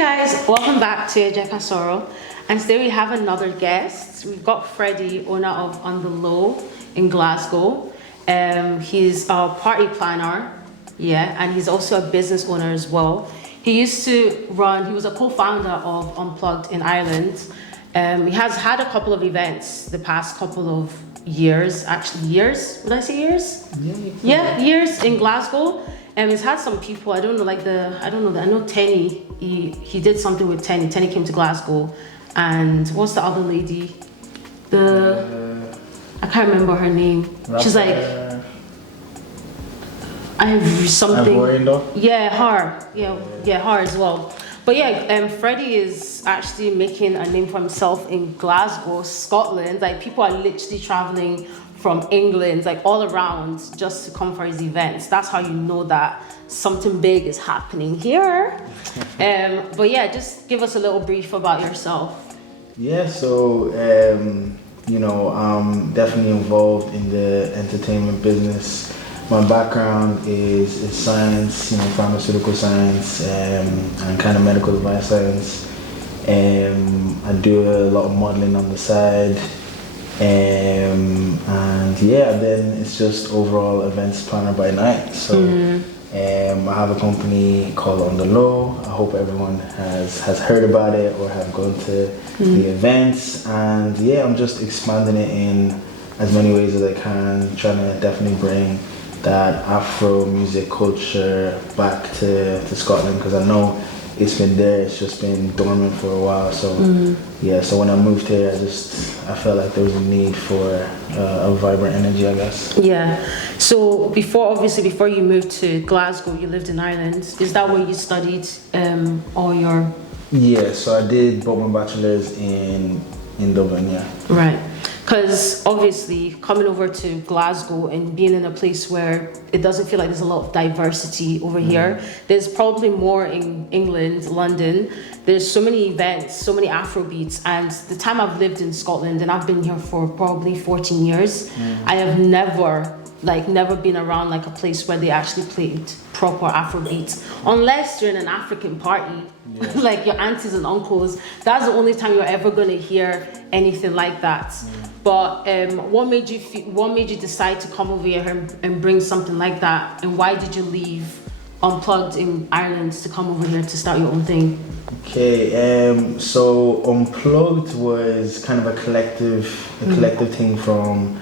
Guys, welcome back to Ejekasoro, and today we have another guest. We've got Freddy, owner of On The Low in Glasgow. He's a party planner, and he's also a business owner as well. He was a co-founder of Unplugged in Ireland. He has had a couple of events the past couple of years, years? Would I say years? Yeah, years in Glasgow. He's had some people, I know Tenny, he did something with Tenny. Tenny came to Glasgow, and what's the other lady? I can't remember her name. She's like, I have something. Yeah, her. Yeah, her as well. But Freddy is actually making a name for himself in Glasgow, Scotland. Like, people are literally traveling from England, like all around, just to come for his events. That's how you know that something big is happening here. Just give us a little brief about yourself. So I'm definitely involved in the entertainment business. My background is science, pharmaceutical science, and kind of medical device science. I do a lot of modeling on the side. Then it's just overall events planner by night. So I have a company called On The Low. I hope everyone has heard about it or have gone to the events. And I'm just expanding it in as many ways as I can, trying to definitely bring that Afro music culture back to Scotland, because I know it's been there, it's just been dormant for a while. So so when I moved here, I felt like there was a need for a vibrant energy, I guess. Yeah. So before you moved to Glasgow, you lived in Ireland. Is that where you studied all your? Yeah. So I did both my bachelor's in Dublin. Yeah. Right. Because obviously coming over to Glasgow and being in a place where it doesn't feel like there's a lot of diversity over here. There's probably more in England, London. There's so many events, so many Afrobeats. And the time I've lived in Scotland, and I've been here for probably 14 years, I have never been around like a place where they actually played proper Afrobeats. Unless you're in an African party, like your aunties and uncles, that's the only time you're ever gonna hear anything like that. But what made you decide to come over here and bring something like that? And why did you leave Unplugged in Ireland to come over here to start your own thing? Okay, so Unplugged was kind of a collective thing from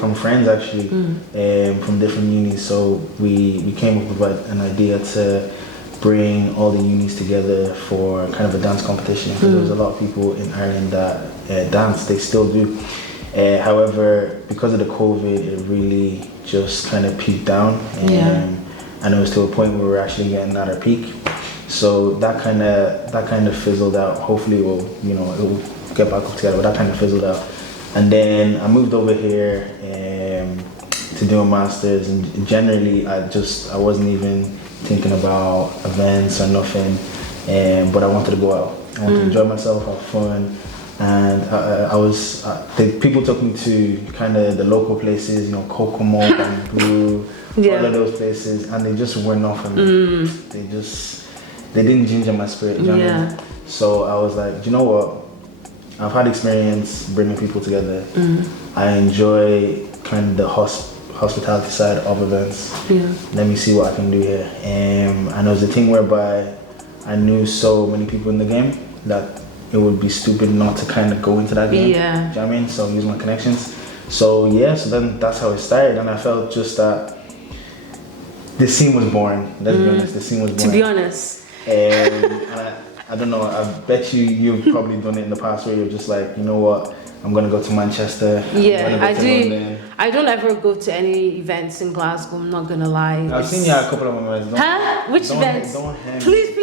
from friends actually, from different unis. So we came up with an idea to bring all the unis together for kind of a dance competition, because there was a lot of people in Ireland that dance. They still do. However, because of the COVID, it really just kind of peaked down, and it was to a point where we were actually getting at our peak. So that kind of fizzled out. Hopefully, it will get back up together, but that kind of fizzled out. And then I moved over here to do a master's, and generally I wasn't even thinking about events or nothing, but I wanted to go out. I wanted to enjoy myself, have fun, and people took me to kind of the local places, Kokomo and Blue, all of those places, and they just weren't off for me. They didn't ginger my spirit. You know what I mean? So I was like, you know what? I've had experience bringing people together. I enjoy kind of the hospitality side of events. Let me see what I can do here. And it was a thing whereby I knew so many people in the game that it would be stupid not to kind of go into that game. Do you know what I mean? So use my connections. So then that's how it started, and I felt just that the scene was boring. Let's be honest, the scene was boring. To be honest. And I don't know, I bet you've probably done it in the past where you're just like, you know what, I'm going to go to Manchester. I do. London. I don't ever go to any events in Glasgow, I'm not going to lie. I've seen you at a couple of events. Which events? Please.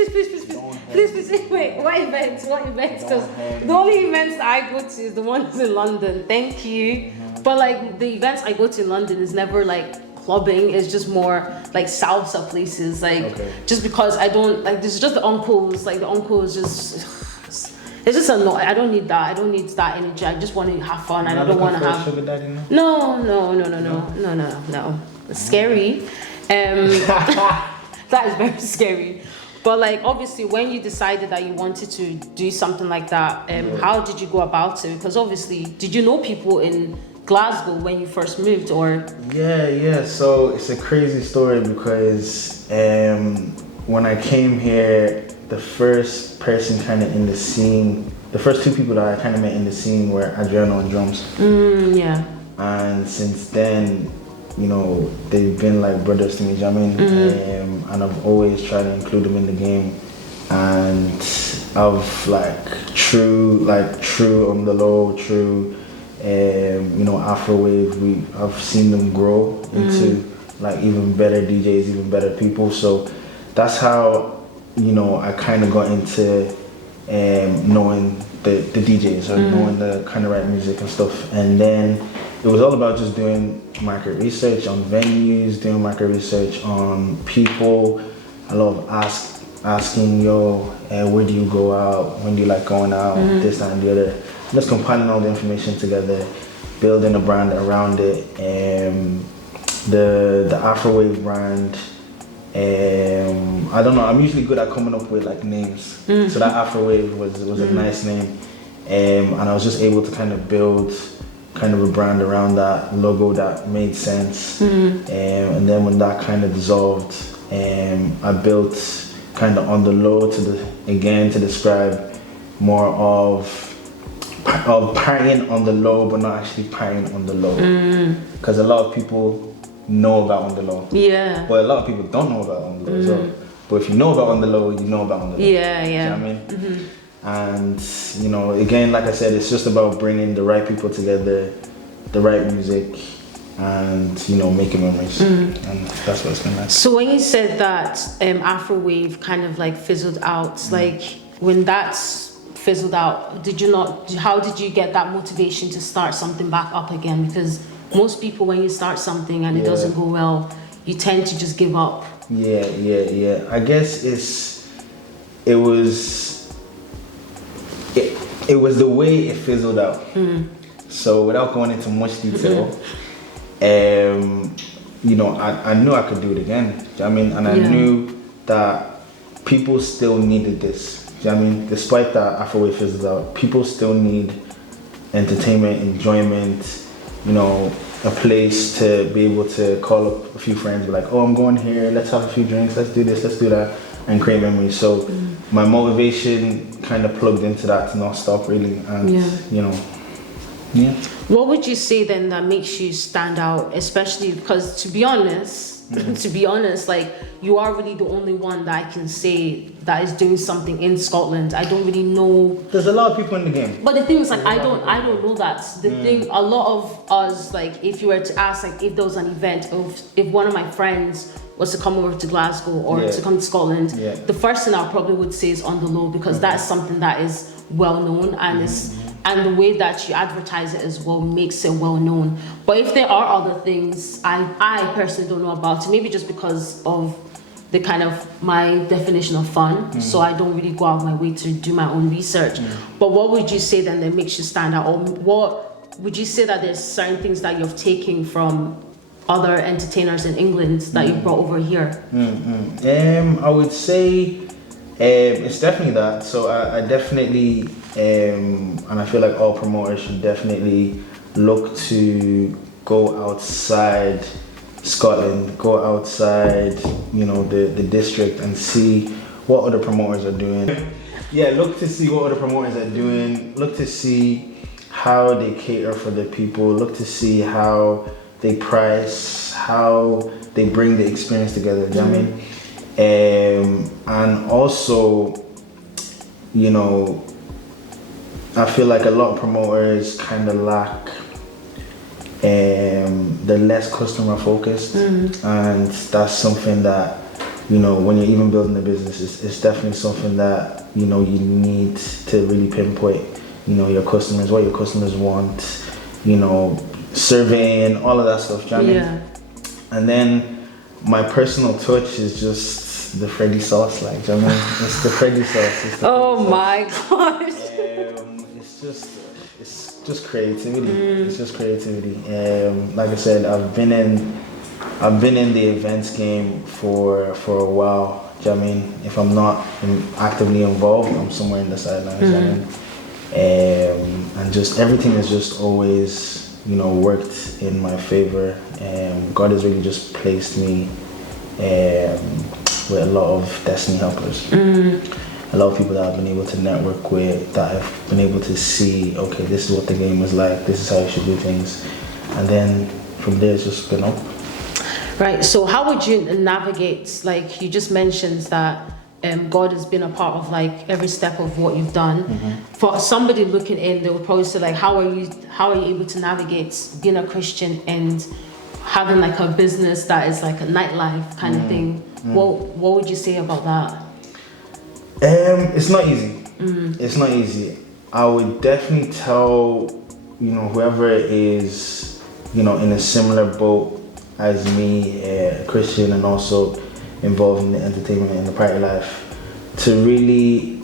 Wait, what events? Because the only events that I go to is the ones in London. Thank you. But like the events I go to in London is never like clubbing, is just more like salsa places, just because I don't like, this is just the uncles, like the uncles just, it's just annoying. I don't need that energy. I just want to have fun, and I don't want to have sugar daddy, no. It's scary. That is very scary. But like obviously when you decided that you wanted to do something like that, how did you go about it? Because obviously, did you know people in Glasgow when you first moved or? Yeah. So it's a crazy story because when I came here, the first person kind of in the scene, the first two people that I kind of met in the scene were Adriano on drums. Yeah. And since then, you know, they've been like brothers to me, Jamin. And I've always tried to include them in the game. And I've true on the low, true, you know, Afrowave. I've seen them grow into like even better DJs, even better people. So that's how, you know, I kind of got into knowing the DJs or knowing the kind of rap music and stuff. And then it was all about just doing market research on venues, doing market research on people. I love asking, where do you go out? When do you like going out? This, that, and the other. Just compiling all the information together, building a brand around it. The Afrowave brand. I don't know. I'm usually good at coming up with like names. So that Afrowave was a nice name, and I was just able to kind of build kind of a brand around that logo that made sense. And then when that kind of dissolved, I built kind of on the low to describe more of partying on the low, but not actually partying on the low. Because a lot of people know about on the low. Yeah. But a lot of people don't know about on the low as well. But if you know about on the low, you know about on the low. Yeah. You know what I mean? And, you know, again, like I said, it's just about bringing the right people together, the right music, and, you know, making memories. And that's what it's been like. So when you said that Afrowave kind of like fizzled out, like when that's fizzled out, how did you get that motivation to start something back up again? Because most people, when you start something and it doesn't go well, you tend to just give up. Yeah. I guess it was the way it fizzled out. So without going into much detail, you know, I knew I could do it again. I mean, and I knew that people still needed this. I mean, despite that Afrowave fizzled out, people still need entertainment, enjoyment, you know, a place to be able to call up a few friends, be like, oh, I'm going here, let's have a few drinks, let's do this, let's do that, and create memories. So my motivation kind of plugged into that to not stop really. And, you know, What would you say then that makes you stand out, especially because to be honest, like you are really the only one that I can say that is doing something in Scotland. I don't really know. There's a lot of people in the game. But the thing is, like, I don't know that. The thing, a lot of us, like, if you were to ask, like, if there was an event, if one of my friends was to come over to Glasgow or to come to Scotland, the first thing I probably would say is On The Low, because that's something that is well known and is. And the way that you advertise it as well makes it well known. But if there are other things I personally don't know about it, maybe just because of the kind of my definition of fun, so I don't really go out of my way to do my own research. But what would you say then that makes you stand out? Or what would you say that there's certain things that you've taken from other entertainers in England that you brought over here? I would say it's definitely that. So I definitely, and I feel like all promoters should definitely look to go outside Scotland, go outside, you know, the district and see what other promoters are doing. Look to see what other promoters are doing. Look to see how they cater for the people. Look to see how they price, how they bring the experience together. Do you know what I mean? And also, you know, I feel like a lot of promoters kind of lack, they're less customer focused, and that's something that, you know, when you're even building a business, it's definitely something that, you know, you need to really pinpoint, you know, your customers, what your customers want, you know, surveying, all of that stuff, do you know what I mean? And then my personal touch is just the Freddy sauce, like, do you know what I mean? It's the Freddy sauce. My gosh. It's just creativity. It's just creativity. Like I said, I've been in I've been in the events game for a while. Do you know what I mean? If I'm not actively involved, I'm somewhere in the sidelines. Do you know what I mean? And just everything has just always, worked in my favor. God has really just placed me with a lot of destiny helpers. A lot of people that I've been able to network with, that I've been able to see, okay, this is what the game is like, this is how you should do things. And then from there, it's just been up. Right, so how would you navigate, like you just mentioned that God has been a part of like every step of what you've done. For somebody looking in, they would probably say like, how are you able to navigate being a Christian and having like a business that is like a nightlife kind of thing? What would you say about that? It's not easy. It's not easy. I would definitely tell, whoever is, in a similar boat as me, a Christian and also involved in the entertainment and the party life, to really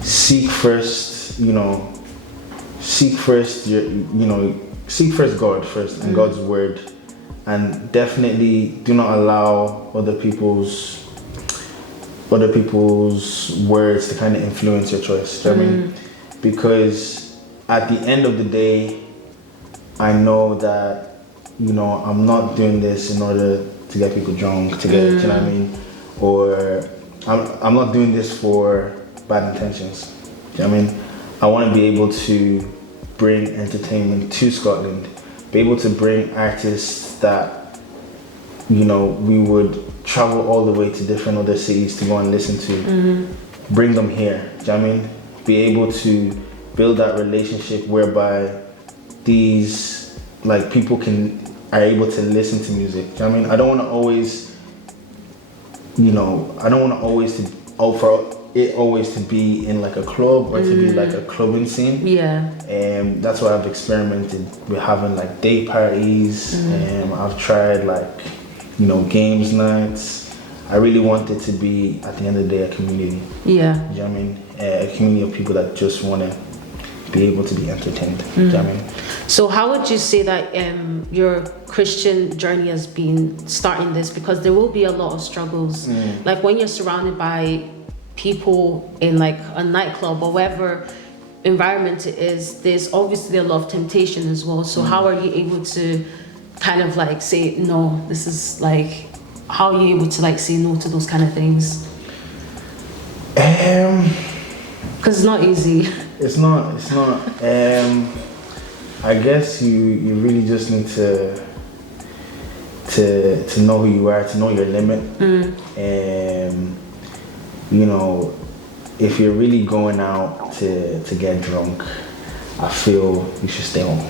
seek first God first and God's word, and definitely do not allow other people's words to kind of influence your choice. Do you know what I mean? Because at the end of the day, I know that I'm not doing this in order to get people drunk, to get, you know what I mean? Or I'm not doing this for bad intentions. You know what I mean? I want to be able to bring entertainment to Scotland, be able to bring artists that, we would travel all the way to different other cities to go and listen to, bring them here. Do you know what I mean? Be able to build that relationship whereby these, like, people are able to listen to music. Do you know what I mean? I don't want to always to be in like a club or to be like a clubbing scene. Yeah. That's why I've experimented with having like day parties. I've tried like, games nights. I really want it to be, at the end of the day, a community. Yeah. Do you know what I mean? A community of people that just want to be able to be entertained. Do you know what I mean? So how would you say that your Christian journey has been starting this? Because there will be a lot of struggles. Like when you're surrounded by people in like a nightclub or whatever environment it is, there's obviously a lot of temptation as well. So how are you able to kind of like say, no, this is like, how are you able to like say no to those kind of things? Because it's not easy. It's not. I guess you really just need to know who you are, to know your limit. If you're really going out to get drunk, I feel you should stay home.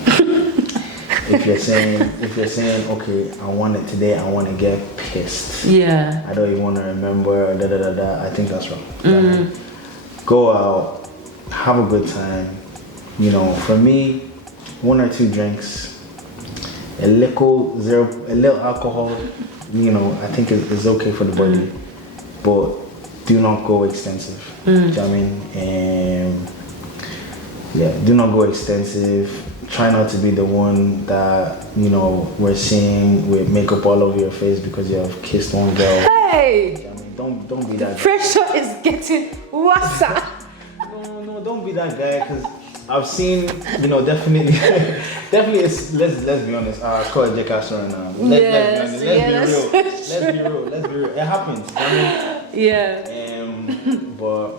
If you're saying, okay, I want it today, I want to get pissed. Yeah. I don't even want to remember, I think that's wrong. Go out, have a good time. For me, 1 or 2 drinks, a little alcohol, I think is okay for the body, but do not go extensive. Do you know what I mean? Do not go extensive. Try not to be the one that, we're seeing with makeup all over your face because you have kissed one girl. Hey! I mean, don't be that guy. Pressure is getting worse. No, don't be that guy, because I've seen, definitely, it's, let's be honest, it's called Ejekasoro now. Let's be real. It happens. But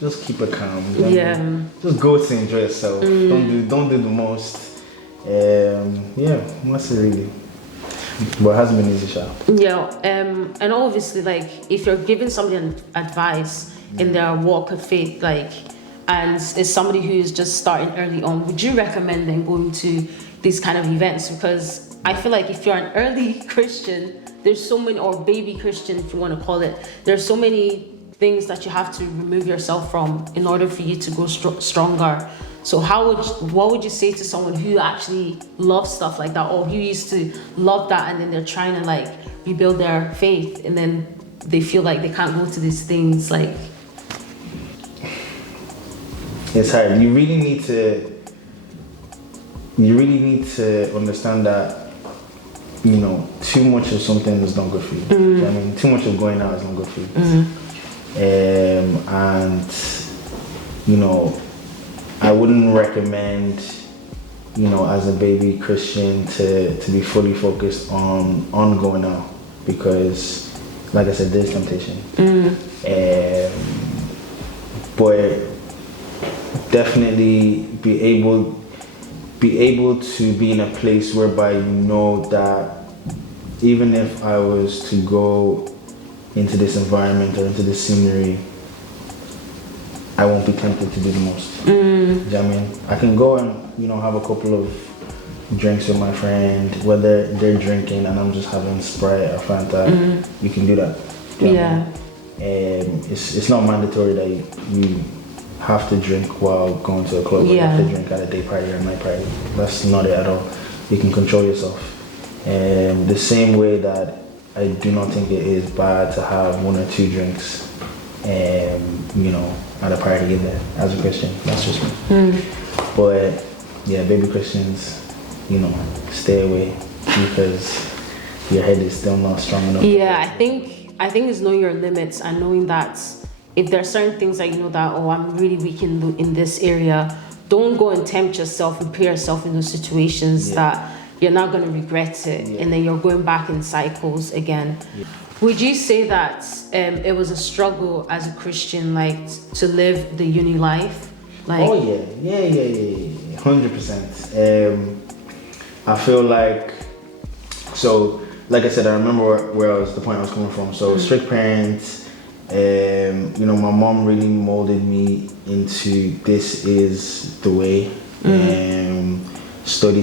just keep it calm. Just go to enjoy yourself. Don't do the most. What's it really? But it hasn't been easy, sha. And obviously, like, if you're giving somebody advice in their walk of faith, like, and is somebody who is just starting early on, would you recommend them going to these kind of events? Because I feel like if you're an early Christian, there's so many, or baby Christian, if you want to call it, there's so many things that you have to remove yourself from in order for you to go stronger. So what would you say to someone who actually loves stuff like that, or who used to love that and then they're trying to like rebuild their faith and then they feel like they can't go to these things? Like, it's hard. You really need to understand that you know, too much of something is not good for you. You know what I mean, too much of going out is not good for you. And you know, I wouldn't recommend, you know, as a baby Christian to be fully focused on going out, because like I said, there's temptation. But definitely be able to be in a place whereby you know that even if I was to go into this environment or into this scenery, I won't be tempted to do the most. You know what I mean? I can go and, you know, have a couple of drinks with my friend, whether they're drinking and I'm just having Sprite or Fanta. You can do that. You know what I mean? It's not mandatory that you have to drink while going to a club, or you have to drink at a day party or a night party. That's not it at all. You can control yourself. The same way that I do not think it is bad to have 1 or 2 drinks, you know, at a party either, as a Christian. That's just me. But yeah, baby Christians, you know, stay away, because your head is still not strong enough. Yeah, I think it's knowing your limits and knowing that if there are certain things that you know that, oh, I'm really weak in this area, don't go and tempt yourself and put yourself in those situations that you're not going to regret it, and then you're going back in cycles again. Would you say that it was a struggle as a Christian, like, to live the uni life? Like, oh yeah, 100%. I feel like, so like I said, I remember where the point I was coming from. So strict parents. You know, my mom really molded me into this is the way. Study,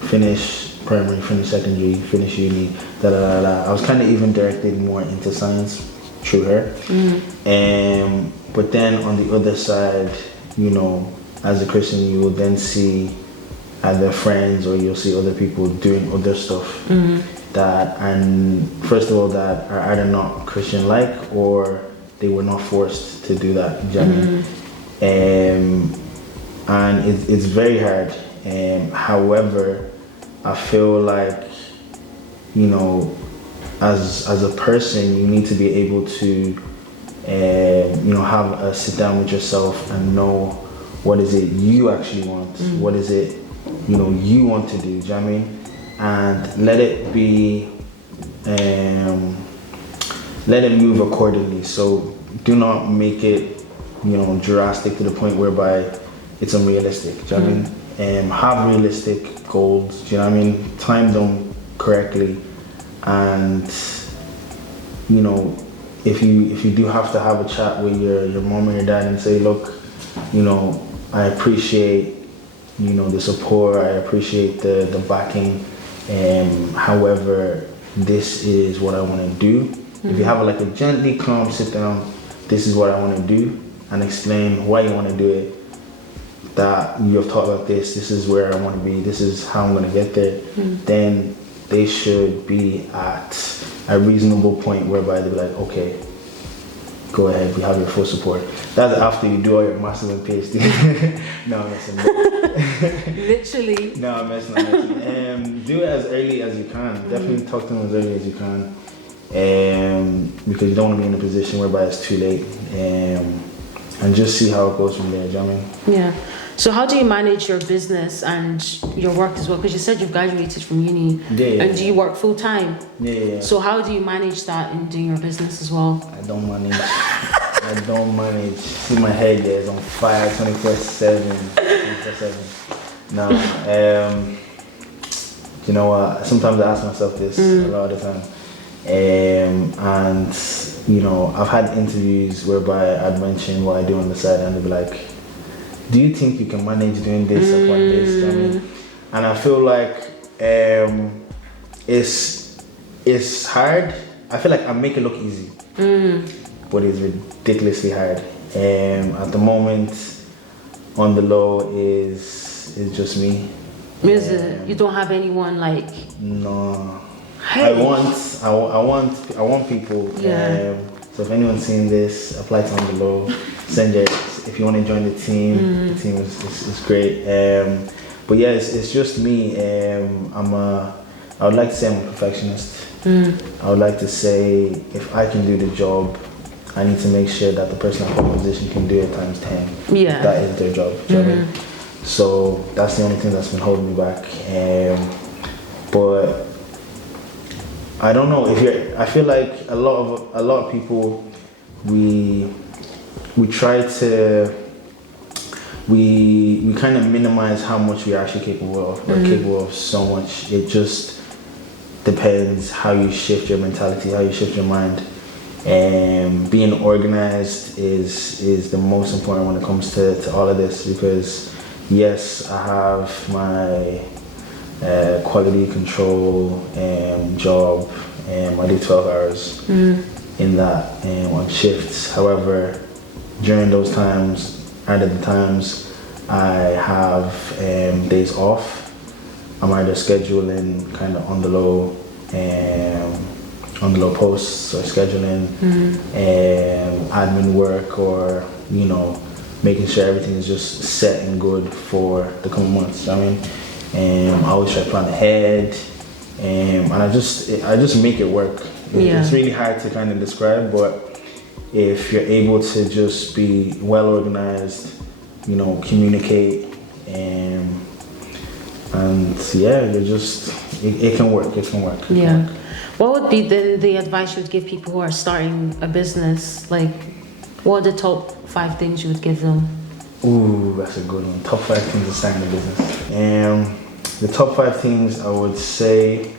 finish primary, finish secondary, finish uni, I was kind of even directed more into science through her. But then on the other side, you know, as a Christian, you will then see either friends or you'll see other people doing other stuff that, and first of all, that are either not Christian-like or they were not forced to do that. You know what I mean? And it's very hard. However, I feel like, you know, as a person, you need to be able to, you know, have a sit down with yourself and know what is it you actually want, what is it, you know, you want to do. You know what I mean? And let it be, let it move accordingly. So do not make it, you know, drastic to the point whereby it's unrealistic. Do you know what I mean? Have realistic goals. Do you know what I mean? Time them correctly, and you know, if you do have to have a chat with your mom or your dad and say, look, you know, I appreciate, you know, the support. I appreciate the backing. However, this is what I want to do. If you have like a gently calm sit down, this is what I want to do, and explain why you want to do it. That you have thought about this is where I want to be, this is how I'm going to get there. Then they should be at a reasonable point whereby they're like, okay, go ahead, we have your full support. That's after you do all your master's and PhD. No, I'm messing. literally. No, I'm messing. Do it as early as you can. Definitely talk to them as early as you can. Because you don't want to be in a position whereby it's too late. And just see how it goes from there. Do you know what I mean? Yeah. So how do you manage your business and your work as well? Because you said you've graduated from uni. And do you work full time? Yeah. So how do you manage that in doing your business as well? I don't manage. I don't manage. See, my head there is on fire 24/7. 24/7. No. You know what? Sometimes I ask myself this a lot of the time. And you know, I've had interviews whereby I'd mention what I do on the side, and they'd be like, do you think you can manage doing this upon this? You know what I mean? And I feel like it's hard. I feel like I make it look easy, but it's ridiculously hard. At the moment, on the low is just me. Is it? You don't have anyone like? No. Hey. I want people. Yeah. So if anyone's seeing this, apply to on the low. Send it. If you want to join the team, the team is great. But yeah, it's just me. I'm a I would like to say I'm a perfectionist. I would like to say if I can do the job, I need to make sure that the person in my position can do it times 10. Yeah. If that is their job. Do you know what I mean? So that's the only thing that's been holding me back. But I don't know I feel like a lot of people, we try to, we kind of minimize how much we're actually capable of. We're capable of so much. It just depends how you shift your mentality, how you shift your mind. And being organized is the most important when it comes to all of this, because yes, I have my quality control job, and I do 12 hours in that on shifts. However, during those times, and at the times I have days off, I'm either scheduling kind of on the low posts, or scheduling admin work, or making sure everything is just set and good for the coming months. I mean, I always try to plan ahead, and I just make it work. It's really hard to kind of describe, but if you're able to just be well organized, communicate, and yeah, it can work. It can work. Yeah. What would be the advice you would give people who are starting a business? Like, what are the top 5 things you would give them? Ooh, that's a good one. Top 5 things to starting a business. The top 5 things I would say,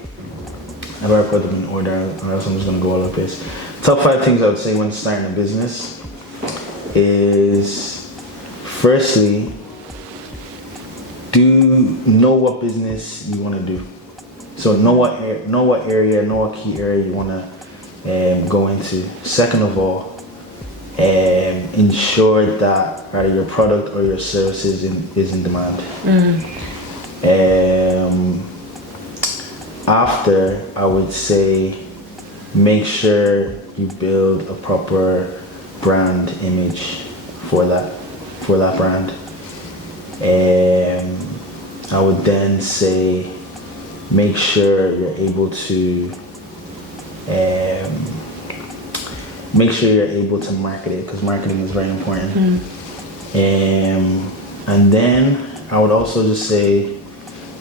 I've already put them in order, or else I'm just gonna go all over the place. Top 5 things I would say when starting a business is, firstly, know what business you want to do. So know what key area you want to go into. Second of all, ensure that either your product or your service is in demand. After, I would say, make sure you build a proper brand image for that brand. I would then say, make sure you're able to market it, because marketing is very important. And then I would also just say,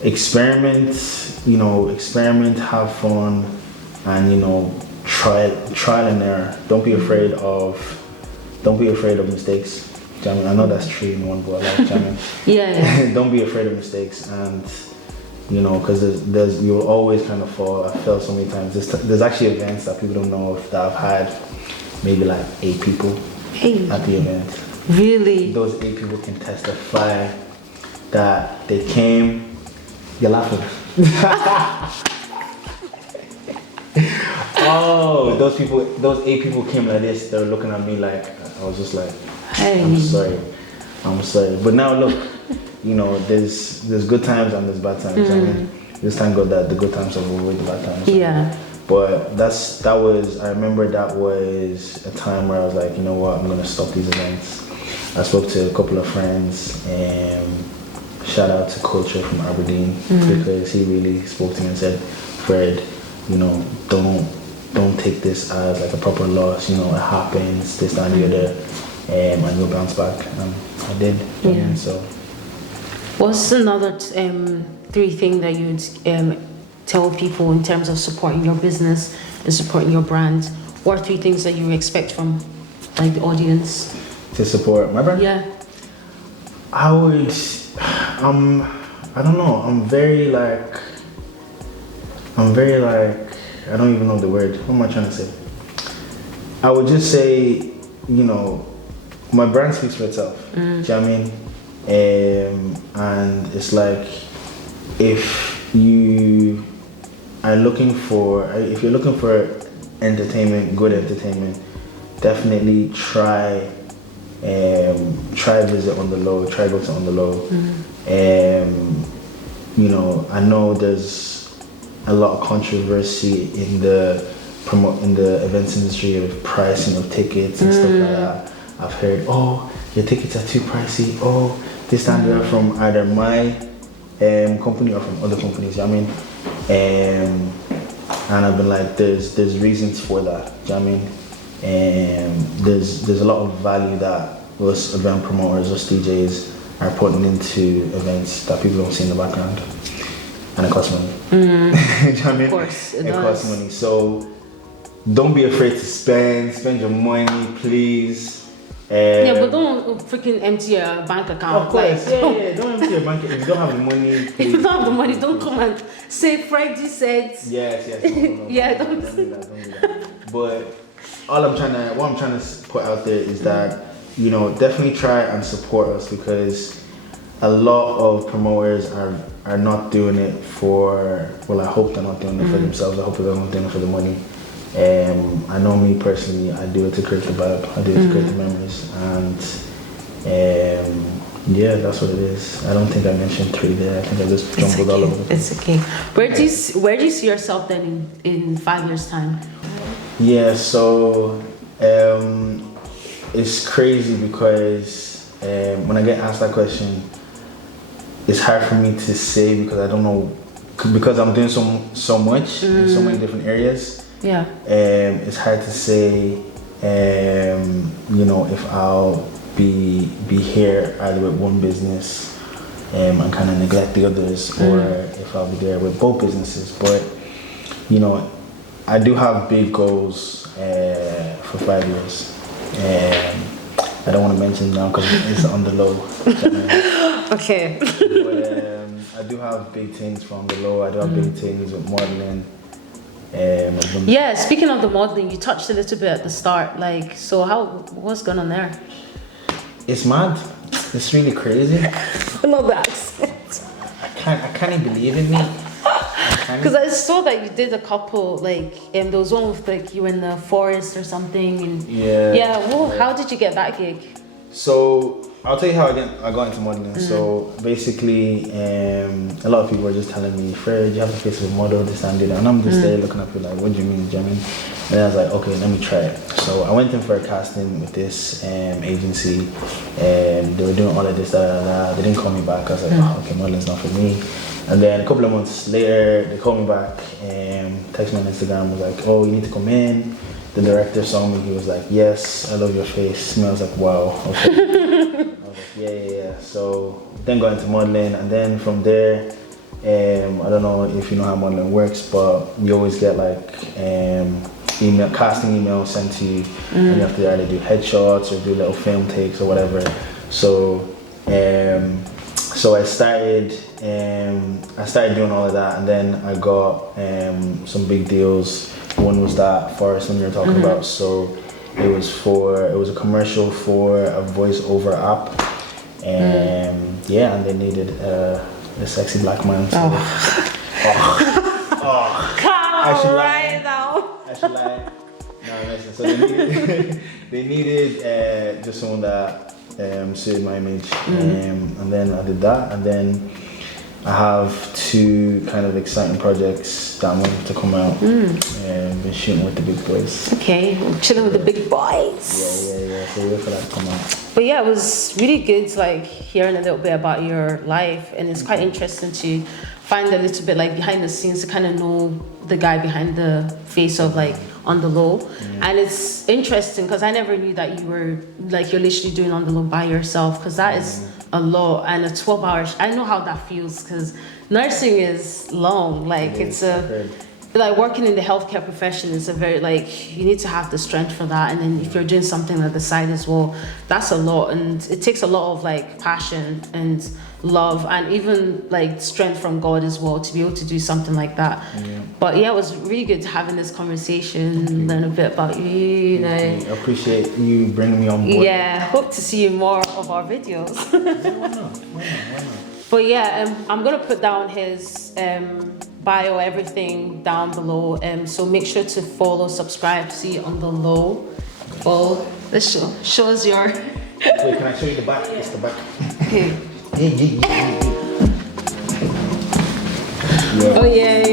experiment, have fun, and trial and error. Don't be afraid of mistakes. I know that's true in one, but Yeah. don't be afraid of mistakes, and because you'll always kind of fall. I felt so many times. There's actually events that people don't know of that I've had maybe like 8 people at the event. Really? Those 8 people can testify that they came. You're laughing. Oh, those 8 people came like this. They were looking at me like, I was just like, hey. I'm sorry. But now look, there's good times and there's bad times. I mean, just thank God that the good times overweigh the bad times. Yeah. But I remember that was a time where I was like, you know what, I'm gonna stop these events. I spoke to a couple of friends, and shout out to Culture from Aberdeen, because he really spoke to me and said, Fred, don't take this as like a proper loss. It happens, this, that, and the other, and you'll bounce back. And I did. Yeah. So, what's another 3 things that you'd tell people in terms of supporting your business and supporting your brand? What are 3 things that you expect from like the audience to support my brand? Yeah. I would. I don't know. I'm very like. I don't even know the word. What am I trying to say? I would just say, my brand speaks for itself. Do you know what I mean? And it's like, if you're looking for entertainment, good entertainment, definitely try visit On The Low, try go to On The Low. I know there's a lot of controversy in the events industry of pricing of tickets and stuff like that. I've heard, your tickets are too pricey. This and that, from either my company or from other companies. I mean, And I've been like, there's reasons for that. Do you know what I mean? There's a lot of value that us event promoters, us DJs are putting into events that people don't see in the background, and it costs money. Do you know what I mean? Of course, it costs money. So don't be afraid to spend your money, please. Yeah, but don't freaking empty your bank account. Of course, yeah, don't empty your bank. If you don't have the money, If you don't have the money, don't come and say Freddy said. Yes. No, Yeah, don't do that. But what I'm trying to put out there is that, you know, definitely try and support us, because a lot of promoters are not doing it for, well, I hope they're not doing it for themselves. I hope they're not doing it for the money. I know me personally, I do it to create the vibe, I do it to create the memories, and yeah, that's what it is. I don't think I mentioned 3 there. I think I just jumbled all over the place. It's okay. Where do you see yourself then in 5 years' time? Yeah, so it's crazy because when I get asked that question, it's hard for me to say, because I don't know, because I'm doing so much in so many different areas. Yeah. It's hard to say, you know, if I'll be here either with one business and kind of neglect the others, or if I'll be there with both businesses. But, you know, I do have big goals for 5 years. I don't want to mention now because it's on the low. Okay. But I do have big things from the low. I do have big things with modeling. Yeah, speaking of the modeling, you touched a little bit at the start. Like, so what's going on there? It's mad. It's really crazy. I love the accent. I can't believe in me. Because I saw that you did a couple, like, there was one with, like, you were in the forest or something. And yeah. Well, how did you get that gig? So I'll tell you how I got into modeling. So basically, a lot of people were just telling me, Fred, you have the face of a model, this and that. And I'm just there looking at you like, what do you mean, Jeremy? And I was like, okay, let me try it. So I went in for a casting with this agency, and they were doing all of this, They didn't call me back. I was like, oh, okay, modeling's not for me. And then a couple of months later, they called me back and texted me on Instagram, was like, oh, you need to come in. The director saw me, he was like, yes, I love your face. And I was like, wow, okay. I was like, yeah. So then got into modeling, and then from there, I don't know if you know how modeling works, but you always get like casting emails sent to you, and you have to either do headshots or do little film takes or whatever. So I started doing all of that, and then I got some big deals. One was that forest one you were talking about. So it was a commercial for a voice-over app, and and they needed a sexy black man. So I should lie. No, listen. So they needed just someone that suited my image, and then I did that, and then I have 2 kind of exciting projects that I'm waiting to come out, and been shooting with the big boys. Okay, chilling with the big boys. Yeah. So wait for that to come out. But yeah, it was really good, like, hearing a little bit about your life, and it's quite interesting to find a little bit like behind the scenes to kind of know the guy behind the face of like on the low. And it's interesting because I never knew that you were like, you're literally doing on the low by yourself, because that is a lot, and a 12 hours. I know how that feels, because nursing is long. Like like working in the healthcare profession is a very, like, you need to have the strength for that. And then if you're doing something at the side as well, that's a lot, and it takes a lot of like passion and love, and even like strength from God as well to be able to do something like that. But yeah, it was really good having this conversation, learn a bit about you, you know. I appreciate you bringing me on board. Yeah, hope to see you in more of our videos. Why not? But yeah, I'm gonna put down his bio, everything down below. So make sure to follow, subscribe, see on the low. Oh, let's show us your. Wait, can I show you the back? It's the back. Okay. Yeah. Oh yeah.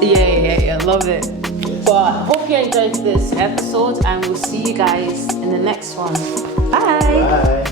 Yeah. Love it. But hope you enjoyed this episode, and we'll see you guys in the next one. Bye.